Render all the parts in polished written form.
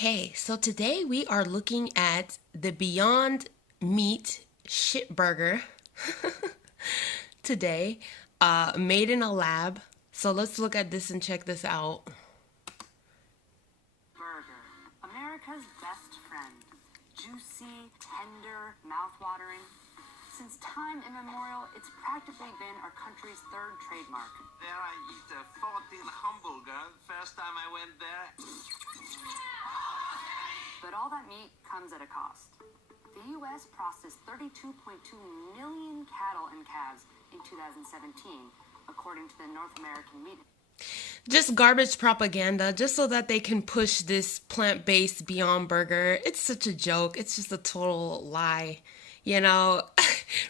Okay, so today we are looking at the Beyond Meat shit burger today, made in a lab. So let's look at this and check this out. Burger, America's best friend. Juicy, tender, mouth-watering. Since time immemorial, it's practically been our country's third trademark. There I eat 14 hamburger. First time I went there. But all that meat comes at a cost. The U.S. processed 32.2 million cattle and calves in 2017, according to the North American Meat. Just garbage propaganda, just so that they can push this plant-based Beyond Burger. It's such a joke. It's just a total lie. You know,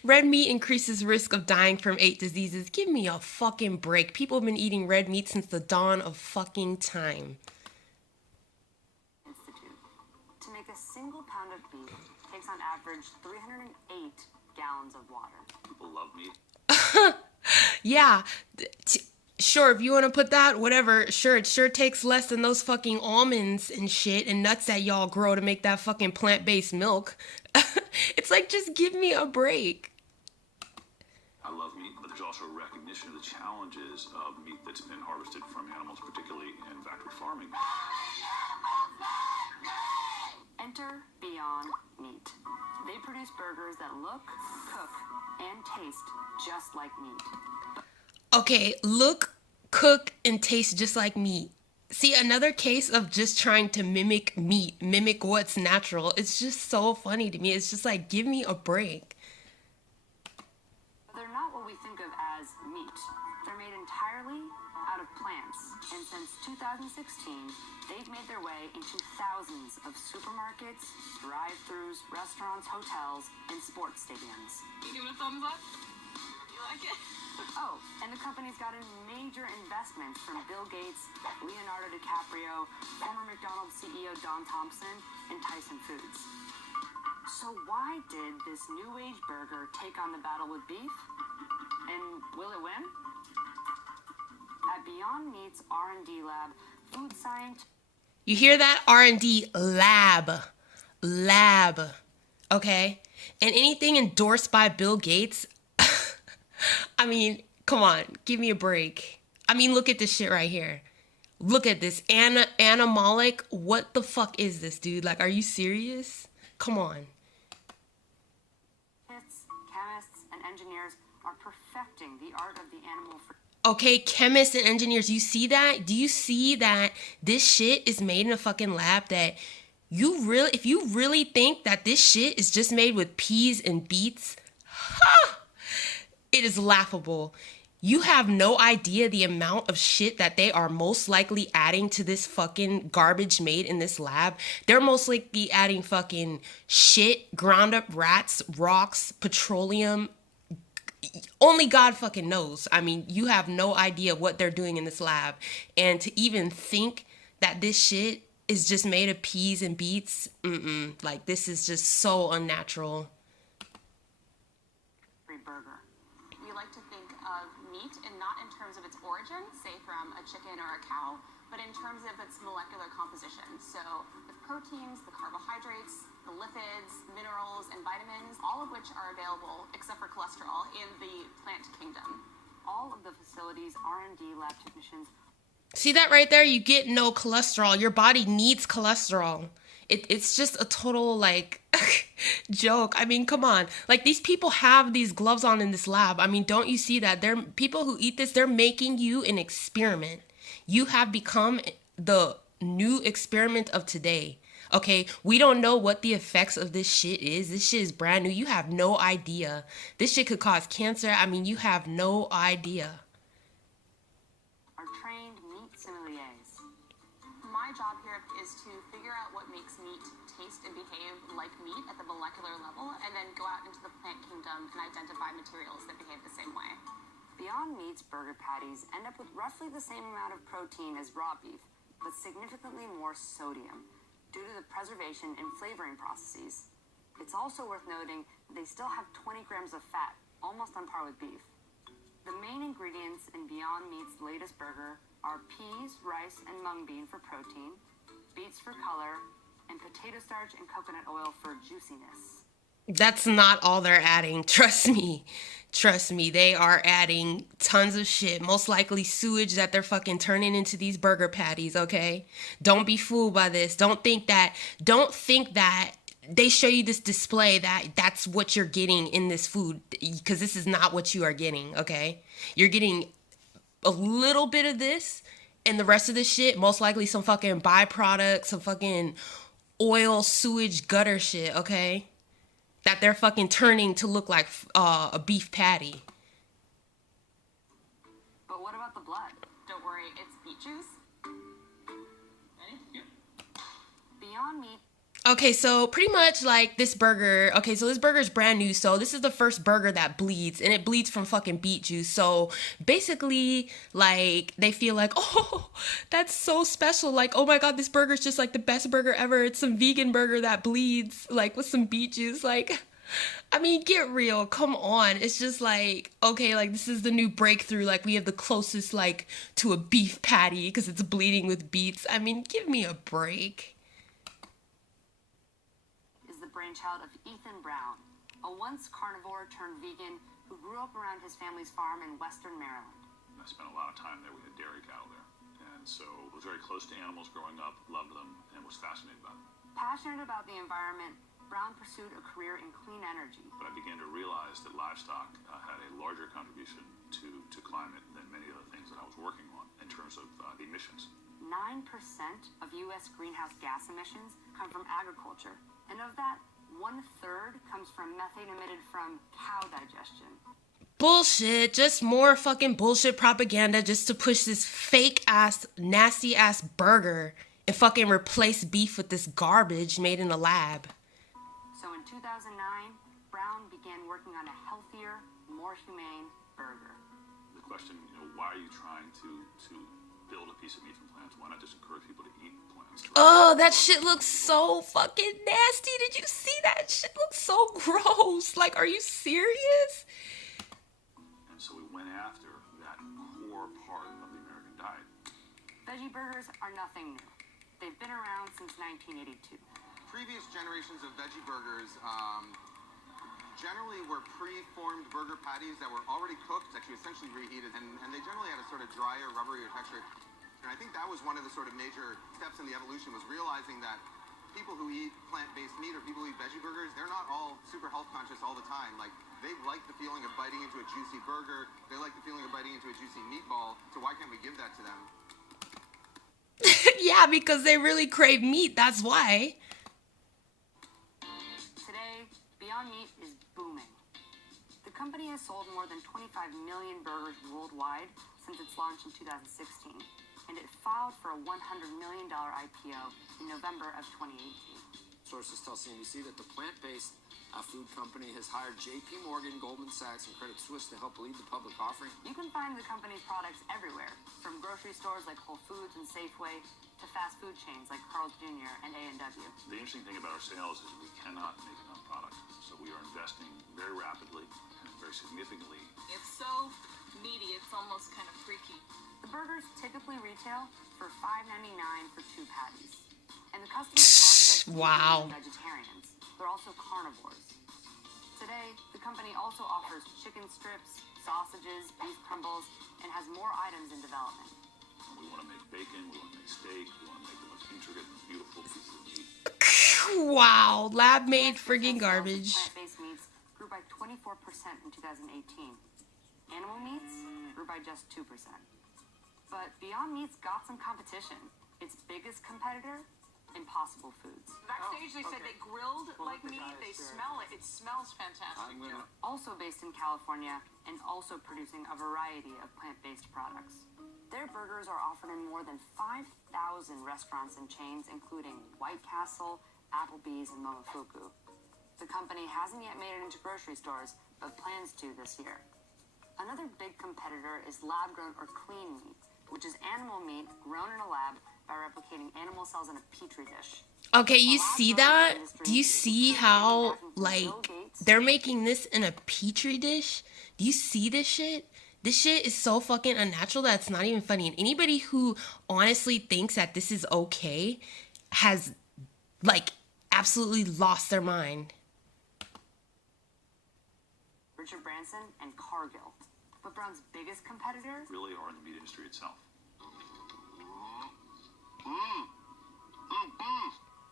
red meat increases risk of dying from 8 diseases. Give me a fucking break. People have been eating red meat since the dawn of fucking time. Institute. To make a single pound of beef takes on average 308 gallons of water. People love meat. Yeah, sure, if you want to put that, whatever, sure, it sure takes less than those fucking almonds and shit and nuts that y'all grow to make that fucking plant-based milk. It's like, just give me a break. I love meat, but there's also a recognition of the challenges of meat that's been harvested from animals, particularly in factory farming. Enter Beyond Meat. They produce burgers that look, cook, and taste just like meat. Okay, look, cook, and taste just like meat. See, another case of just trying to mimic meat, mimic what's natural. It's just so funny to me. It's just like, give me a break. They're not what we think of as meat. They're made entirely out of plants. And since 2016, they've made their way into thousands of supermarkets, drive-thrus, restaurants, hotels, and sports stadiums. You give it a thumbs up? You like it? Oh, and the company's gotten major investments from Bill Gates, Leonardo DiCaprio, former McDonald's CEO Don Thompson, and Tyson Foods. So why did this new age burger take on the battle with beef? And will it win? At Beyond Meat's R&D lab, food scientists... You hear that? R&D lab. Lab. Okay? And anything endorsed by Bill Gates... I mean, come on, give me a break. I mean, look at this shit right here. Look at this. Animalic. What the fuck is this, dude? Like, are you serious? Come on. Chemists and engineers are perfecting the art of the animal. Okay, chemists and engineers, you see that? Do you see that this shit is made in a fucking lab? That if you really think that this shit is just made with peas and beets, it is laughable. You have no idea the amount of shit that they are most likely adding to this fucking garbage made in this lab. They're most likely adding fucking shit, ground up rats, rocks, petroleum. Only God fucking knows. I mean, you have no idea what they're doing in this lab. And to even think that this shit is just made of peas and beets, like, this is just so unnatural. Burger. We like to think of meat and not in terms of its origin, say from a chicken or a cow, but in terms of its molecular composition. So the proteins, the carbohydrates, the lipids, minerals, and vitamins, all of which are available, except for cholesterol, in the plant kingdom. All of the facility's R&D lab technicians... See that right there? You get no cholesterol. Your body needs cholesterol. It's just a total, like, joke. I mean, come on. Like, these people have these gloves on in this lab. I mean, don't you see that? They're people who eat this, they're making you an experiment. You have become the new experiment of today. Okay, we don't know what the effects of this shit is. This shit is brand new. You have no idea. This shit could cause cancer. I mean, you have no idea. Are trained meat sommeliers. My job here is to figure out what makes meat taste and behave like meat at the molecular level, and then go out into the plant kingdom and identify materials that behave the same way. Beyond Meat's burger patties end up with roughly the same amount of protein as raw beef, but significantly more sodium, due to the preservation and flavoring processes. It's also worth noting that they still have 20 grams of fat, almost on par with beef. The main ingredients in Beyond Meat's latest burger are peas, rice, and mung bean for protein, beets for color, and potato starch and coconut oil for juiciness. That's not all they're adding. Trust me. Trust me. They are adding tons of shit. Most likely sewage that they're fucking turning into these burger patties, okay? Don't be fooled by this. Don't think that they show you this display that that's what you're getting in this food, because this is not what you are getting, okay? You're getting a little bit of this, and the rest of the shit, most likely some fucking byproduct, some fucking oil, sewage, gutter shit, okay? That they're fucking turning to look like a beef patty. But what about the blood? Don't worry, it's beet juice. Beyond Meat Okay, so pretty much like this burger. Okay, so this burger is brand new. So this is the first burger that bleeds, and it bleeds from fucking beet juice. So basically, like they feel like, oh, that's so special. Like, oh my god, this burger is just like the best burger ever. It's some vegan burger that bleeds, like with some beet juice. Like, I mean, get real. Come on. It's just like, okay, like this is the new breakthrough. Like we have the closest like to a beef patty because it's bleeding with beets. I mean, give me a break. is the brainchild of Ethan Brown, a once carnivore turned vegan who grew up around his family's farm in western Maryland. I spent a lot of time there. We had dairy cattle there. And so was very close to animals growing up, loved them, and was fascinated by them. Passionate about the environment, Brown pursued a career in clean energy. But I began to realize that livestock had a larger contribution to climate than many of the things that I was working on in terms of emissions. 9% of U.S. greenhouse gas emissions come from agriculture, and of that, 1/3 comes from methane emitted from cow digestion. Bullshit. Just more fucking bullshit propaganda just to push this fake ass, nasty ass burger and fucking replace beef with this garbage made in a lab. So in 2009, Brown began working on a healthier, more humane burger. The question, why are you trying to build a piece of meat from plants? Why not just encourage people to eat plants? Oh, that shit looks so fucking nasty. Did you see that? Shit looks so gross. Like, are you serious? And so we went after that core part of the American diet. Veggie burgers are nothing new. They've been around since 1982. Previous generations of veggie burgers generally were pre-formed burger patties that were already cooked, actually essentially reheated, and they generally had a sort of drier, rubberier texture. And I think that was one of the sort of major steps in the evolution, was realizing that people who eat plant-based meat or people who eat veggie burgers, they're not all super health conscious all the time. Like, they like the feeling of biting into a juicy burger, they like the feeling of biting into a juicy meatball, so why can't we give that to them? Yeah, because they really crave meat. That's why. Today, Beyond Meat is booming. The company has sold more than 25 million burgers worldwide since its launch in 2016, and it filed for a $100 million IPO in November of 2018. Sources tell CNBC that the plant-based food company has hired J.P. Morgan, Goldman Sachs, and Credit Suisse to help lead the public offering. You can find the company's products everywhere, from grocery stores like Whole Foods and Safeway to fast food chains like Carl's Jr. and A&W. The interesting thing about our sales is we cannot make enough product. So we are investing very rapidly and very significantly. It's so meaty, it's almost kind of freaky. The burgers typically retail for $5.99 for 2 patties. And the customers aren't just Wow. vegetarians, they're also carnivores. Today, the company also offers chicken strips, sausages, beef crumbles, and has more items in development. We want to make bacon, we want to make steak, we want to make the most intricate and beautiful pieces of meat. Wow. Lab made friggin' Sales of garbage. Plant-based meats grew by 24% in 2018. Animal meats grew by just 2%. But Beyond Meat's got some competition. Its biggest competitor, Impossible Foods. Backstage, they said they grilled like meat. They smell it. It smells fantastic. Also based in California and also producing a variety of plant-based products. Their burgers are offered in more than 5,000 restaurants and chains, including White Castle, Applebee's, and Momofuku. The company hasn't yet made it into grocery stores, but plans to this year. Another big competitor is lab-grown or clean meat, which is animal meat grown in a lab by replicating animal cells in a petri dish. Okay, you see that? Do you see how, like, they're making this in a petri dish? Do you see this shit? This shit is so fucking unnatural that it's not even funny. And anybody who honestly thinks that this is okay, has like absolutely lost their mind. Richard Branson and Cargill. But Brown's biggest competitor? Really are in the meat industry itself.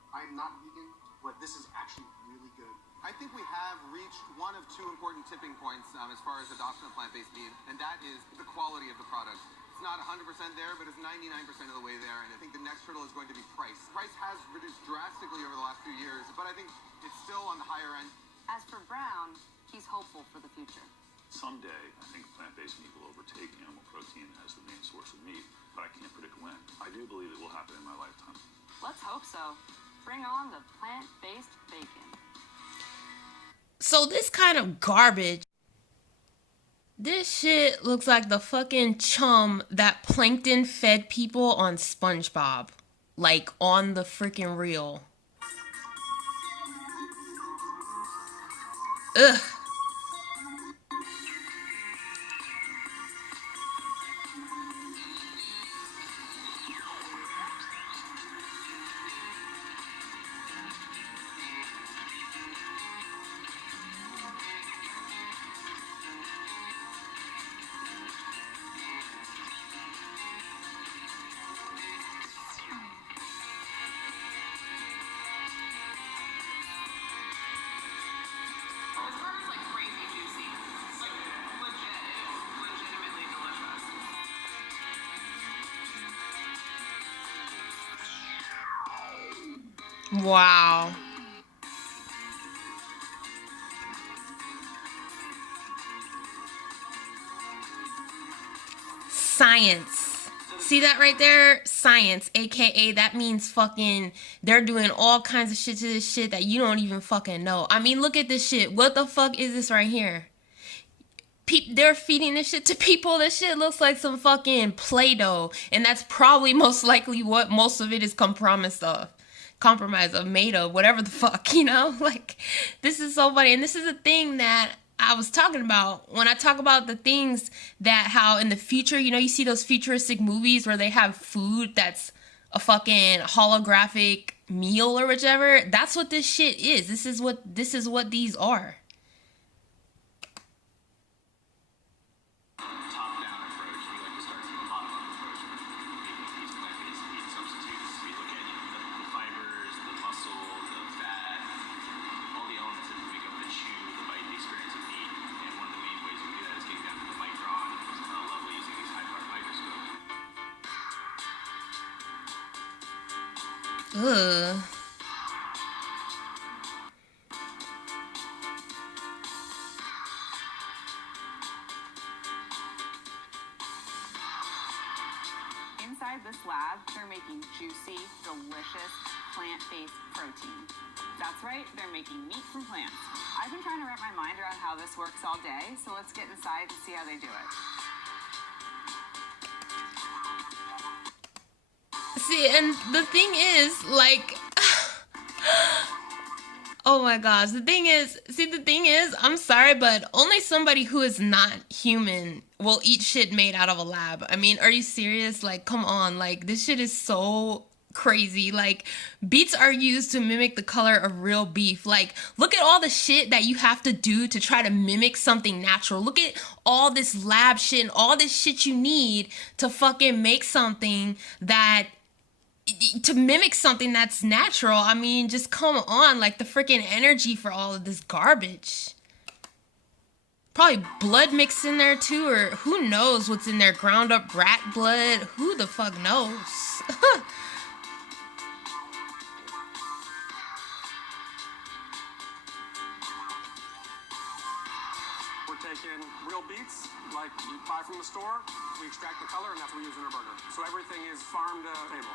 I'm not vegan, but this is actually really good. I think we have reached one of two important tipping points as far as adoption of plant-based meat, and that is the quality of the product. It's not 100% there, but it's 99% of the way there, and I think the next hurdle is going to be price. Price has reduced drastically over the last few years, but I think it's still on the higher end. As for Brown, he's hopeful for the future. Someday, I think plant-based meat will overtake animal protein as the main source of meat, but I can't predict when. I do believe it will happen in my lifetime. Let's hope so. Bring on the plant-based bacon. So this kind of garbage, this shit looks like the fucking chum that Plankton fed people on SpongeBob. Like, on the freaking reel. Ugh. It's like crazy juicy. Like legit, it's legitimately delicious. Wow. Science. See that right there? Science, aka that means fucking they're doing all kinds of shit to this shit that you don't even fucking know. I mean, look at this shit. What the fuck is this right here? They're feeding this shit to people. This shit looks like some fucking Play-Doh, and that's probably most likely what most of it is compromised of. Compromise of, made of, whatever the fuck, you know? Like, this is so funny. And this is a thing that I was talking about when I talk about the things that how in the future, you know, you see those futuristic movies where they have food that's a fucking holographic meal or whichever. That's what this shit is. This is what these are. Top-down approach. We like to start from the bottom-up approach. These plant-based meat substitutes. We look at the fibers, the muscle, the fat, all the elements that make up the chew, the bite, the experience of meat. And one of the main ways we do that is getting down to the micron level using these high-powered microscopes. Ugh. Inside this lab, they're making juicy, delicious, plant-based protein. That's right, they're making meat from plants. I've been trying to wrap my mind around how this works all day, so let's get inside and see how they do it. See, and the thing is, like, oh my gosh, the thing is, I'm sorry, but only somebody who is not human will eat shit made out of a lab. I mean, are you serious? Like, come on, like, this shit is so crazy. Like, beets are used to mimic the color of real beef. Like, look at all the shit that you have to do to try to mimic something natural. Look at all this lab shit and all this shit you need to fucking make something that to mimic something that's natural. I mean, just come on, like the freaking energy for all of this garbage. Probably blood mixed in there too, or who knows what's in there, ground up rat blood, who the fuck knows? We're taking real beets, like you buy from the store. We extract the color, and that's what we use in our burger. So everything is farm to table.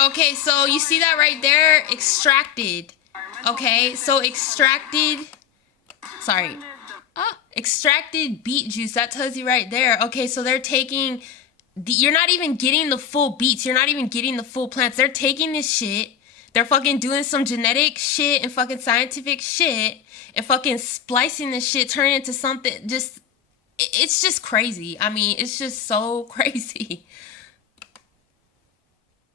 Okay, so you see that right there? Extracted. Okay, so extracted beet juice. That tells you right there. Okay, so they're taking you're not even getting the full beets. You're not even getting the full plants. They're taking this shit. They're fucking doing some genetic shit and fucking scientific shit and fucking splicing this shit, turning it into something just, it's just crazy. I mean, it's just so crazy.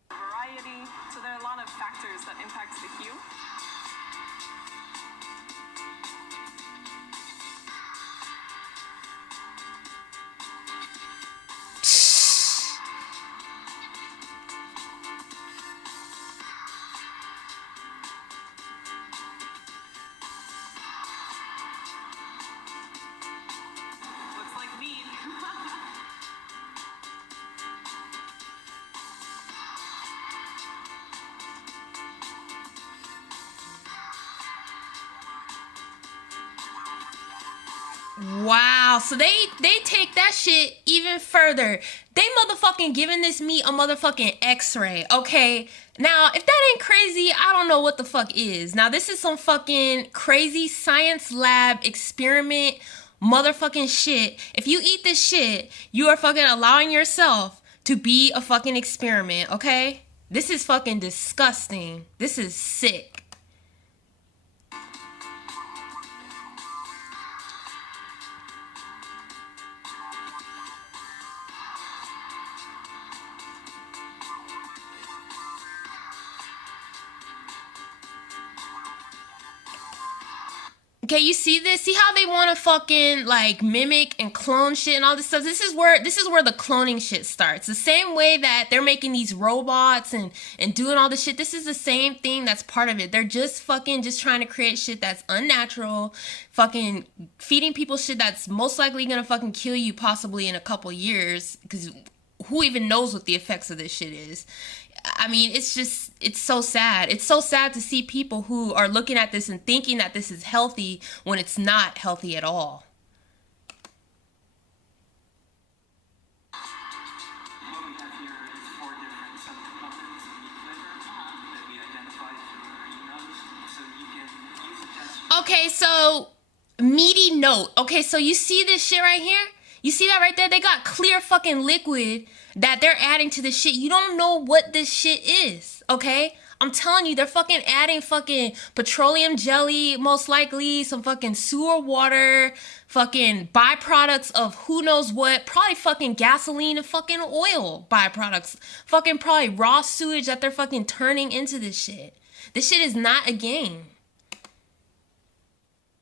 Variety, difference that impacts the hue. Looks like meat. Wow, so they take that shit even further. They motherfucking giving this meat a motherfucking x-ray, okay? Now, if that ain't crazy, I don't know what the fuck is. Now, this is some fucking crazy science lab experiment motherfucking shit. If you eat this shit, you are fucking allowing yourself to be a fucking experiment, okay? This is fucking disgusting. This is sick. Okay, you see this? See how they want to fucking like mimic and clone shit and all this stuff? This is where the cloning shit starts. The same way that they're making these robots and doing all this shit. This is the same thing that's part of it. They're just trying to create shit that's unnatural, fucking feeding people shit that's most likely gonna fucking kill you possibly in a couple years, because who even knows what the effects of this shit is? I mean, it's so sad. It's so sad to see people who are looking at this and thinking that this is healthy when it's not healthy at all. What we have here is 4 different subcomponents of meat flavor that we identified through our emails, so you can use a test. Okay, so meaty note. Okay, so you see this shit right here? You see that right there? They got clear fucking liquid that they're adding to this shit. You don't know what this shit is, okay? I'm telling you, they're fucking adding fucking petroleum jelly, most likely, some fucking sewer water, fucking byproducts of who knows what, probably fucking gasoline and fucking oil byproducts, fucking probably raw sewage that they're fucking turning into this shit. This shit is not a game.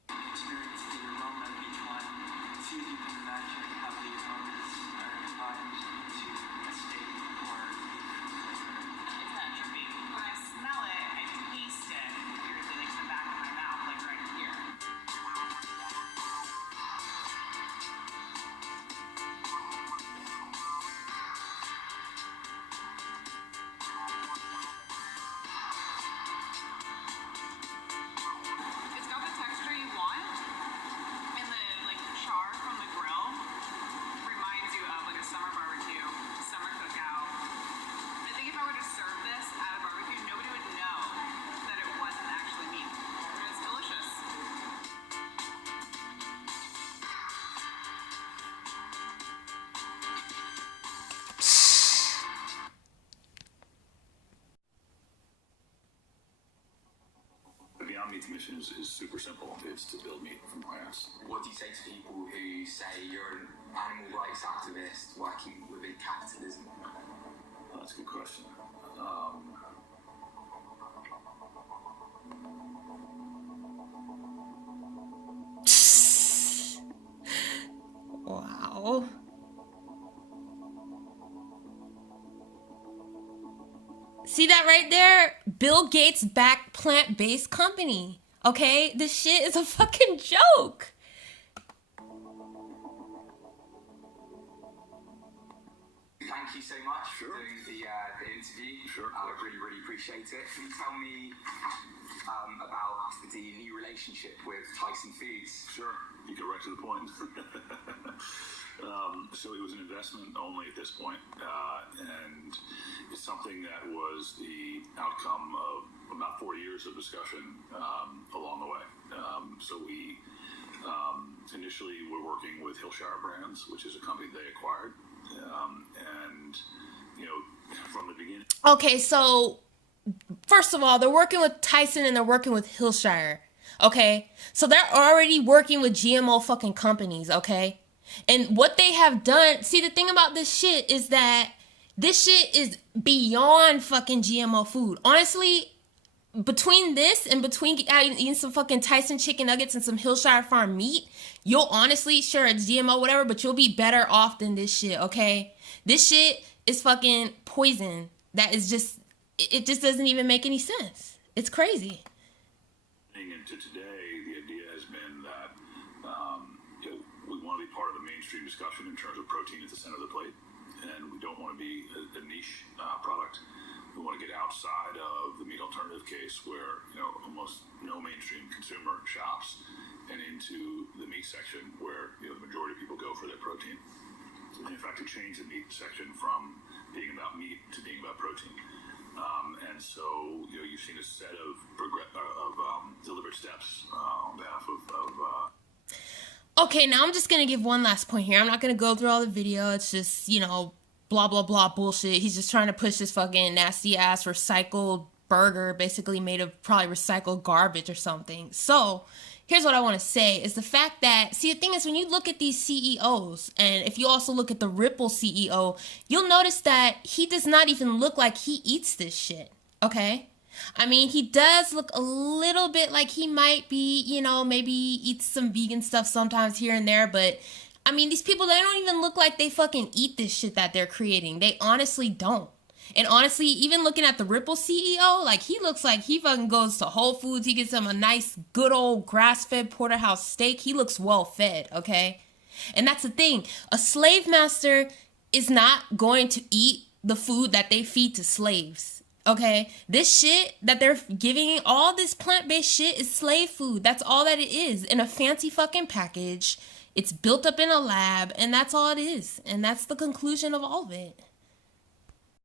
Experience the aroma of each one. See if you can imagine how the aromas are combined into a steak or beef flavor. It's not trippy. When I smell it, I taste it. Weirdly, like the back of my mouth, like right here. It's got the texture you want, and the like char from the grill reminds you of like a summer barbecue, summer cookout. I think if I were to serve this at a barbecue, nobody would know that it wasn't actually meat. And it's delicious. The Beyond Meat's mission is super simple. It's to build meat from plants. What do you say to people who say you're an animal rights activist working within capitalism? That's a good question. Wow. See that right there? Bill Gates backed plant-based company. Okay? This shit is a fucking joke. Thank you so much Sure. for doing the interview. Sure. I really, really appreciate it. Can you tell me about the new relationship with Tyson Foods? Sure, you get right to the point. So it was an investment only at this point, and it's something that was the outcome of about 4 years of discussion along the way. So we initially were working with Hillshire Brands, which is a company they acquired, and you know, from the beginning. Okay, so first of all, they're working with Tyson and they're working with Hillshire. Okay, so they're already working with GMO fucking companies. Okay, and what they have done. See, the thing about this shit is that this shit is beyond fucking GMO food. Honestly, between this and between eating some fucking Tyson chicken nuggets and some Hillshire Farm meat, you'll honestly, sure, it's GMO, whatever, but you'll be better off than this shit, okay? This shit is fucking poison. That is just, it just doesn't even make any sense. It's crazy. Into today, the idea has been that we want to be part of the mainstream discussion in terms of protein at the center of the plate, and we don't want to be a niche product. We want to get outside of the meat alternative case where almost no mainstream consumer shops, and into the meat section where the majority of people go for their protein. And in fact, to change the meat section from being about meat to being about protein. And so you've seen a set of deliberate steps on behalf of Okay, now I'm just gonna give one last point here. I'm not gonna go through all the video. It's just, blah, blah, blah bullshit. He's just trying to push this fucking nasty ass recycled burger, basically made of probably recycled garbage or something. So here's what I want to say is the fact that, see, the thing is, when you look at these CEOs, and if you also look at the Ripple CEO, you'll notice that he does not even look like he eats this shit, okay? I mean, he does look a little bit like he might be, maybe eats some vegan stuff sometimes here and there, but I mean, these people, they don't even look like they fucking eat this shit that they're creating. They honestly don't. And honestly, even looking at the Ripple CEO, like, he looks like he fucking goes to Whole Foods. He gets him a nice, good old grass-fed porterhouse steak. He looks well-fed, okay? And that's the thing. A slave master is not going to eat the food that they feed to slaves, okay? This shit that they're giving, all this plant-based shit is slave food. That's all that it is, in a fancy fucking package. It's built up in a lab, and that's all it is. And that's the conclusion of all of it.